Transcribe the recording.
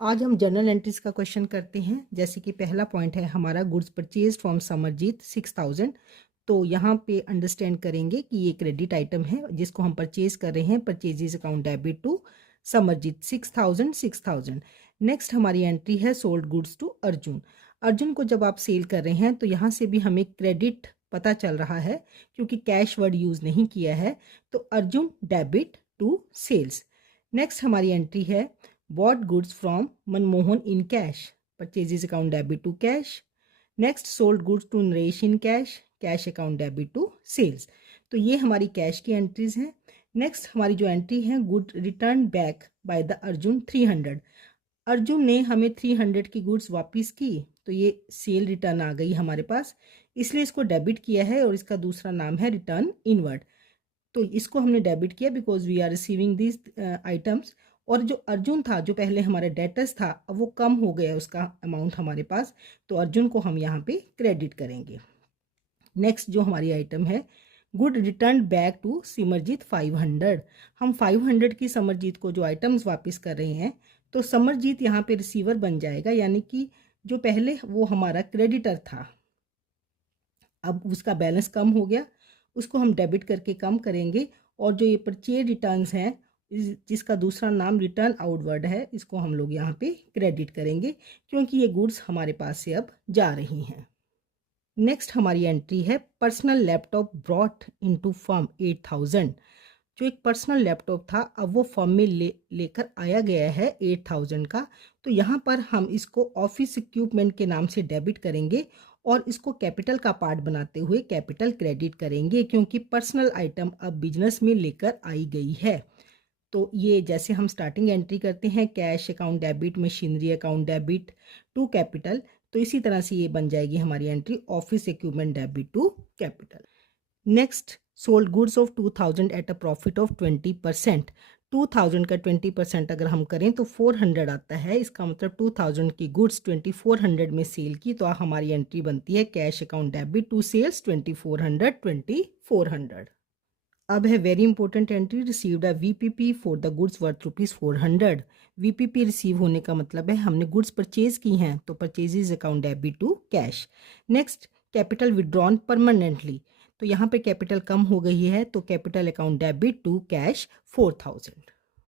आज हम journal entries का क्वेश्चन करते हैं। जैसे कि पहला पॉइंट है हमारा गुड्स परचेज फ्रॉम समरजीत 6000। तो यहाँ पे अंडरस्टैंड करेंगे कि ये क्रेडिट आइटम है जिसको हम परचेज कर रहे हैं। Purchases account debit to Samarjeet 6000। Next हमारी एंट्री है sold goods to Arjun. Arjun को जब आप सेल कर रहे हैं तो यहाँ से भी हमें क्रेडिट पता चल रहा है क्योंकि कैश वर्ड यूज़ नहीं किया है। तो Arjun debit to sales. Next हमारी एंट्री है bought goods from Manmohan in cash. Purchases account debit to cash. Next sold goods to Naresh in cash. Cash account debit to sales. तो ये हमारी cash की एंट्रीज हैं। नेक्स्ट हमारी जो entry है good return back by the Arjun 300। Arjun ने हमें 300 की गुड्स वापस की तो ये सेल रिटर्न आ गई हमारे पास, इसलिए इसको डेबिट किया है और इसका दूसरा नाम है रिटर्न इनवर्ड। तो इसको हमने डेबिट किया because we are receiving this items. और जो अर्जुन था जो पहले हमारा डेटर्स था अब वो कम हो गया उसका अमाउंट हमारे पास, तो अर्जुन को हम यहाँ पे क्रेडिट करेंगे। नेक्स्ट जो हमारी आइटम है good return back to Simarjeet 500। हम 500 की समरजीत को जो आइटम्स वापस कर रहे हैं तो समरजीत यहाँ पे रिसीवर बन जाएगा, यानी कि जो पहले वो हमारा क्रेडिटर था अब उसका बैलेंस कम हो गया, उसको हम डेबिट करके कम करेंगे। और जो ये परचेज रिटर्न्स हैं जिसका दूसरा नाम रिटर्न आउटवर्ड है इसको हम लोग यहाँ पे क्रेडिट करेंगे क्योंकि ये गुड्स हमारे पास से अब जा रही हैं। नेक्स्ट हमारी एंट्री है personal laptop brought into firm 8000। जो एक पर्सनल लैपटॉप था अब वो फर्म में लेकर आया गया है 8000 का। तो यहाँ पर हम इसको ऑफिस इक्विपमेंट के नाम से डेबिट करेंगे और इसको कैपिटल का पार्ट बनाते हुए कैपिटल क्रेडिट करेंगे क्योंकि पर्सनल आइटम अब बिजनेस में लेकर आई गई है। तो ये जैसे हम स्टार्टिंग एंट्री करते हैं cash account debit, machinery account debit to capital, तो इसी तरह से ये बन जाएगी हमारी entry office equipment debit to capital. Next sold goods of 2000 at a profit of 20%। 2000 का 20% अगर हम करें तो 400 आता है, इसका मतलब 2000 की गुड्स 2400 में सेल की, तो हमारी एंट्री बनती है cash account debit to sales 2400। अब है very important entry received a VPP for the goods worth ₹400। VPP receive होने का मतलब है हमने गुड्स परचेज की हैं तो purchases account debit to cash. Next capital withdrawn permanently, तो यहाँ पे कैपिटल कम हो गई है तो capital account debit to cash 4000।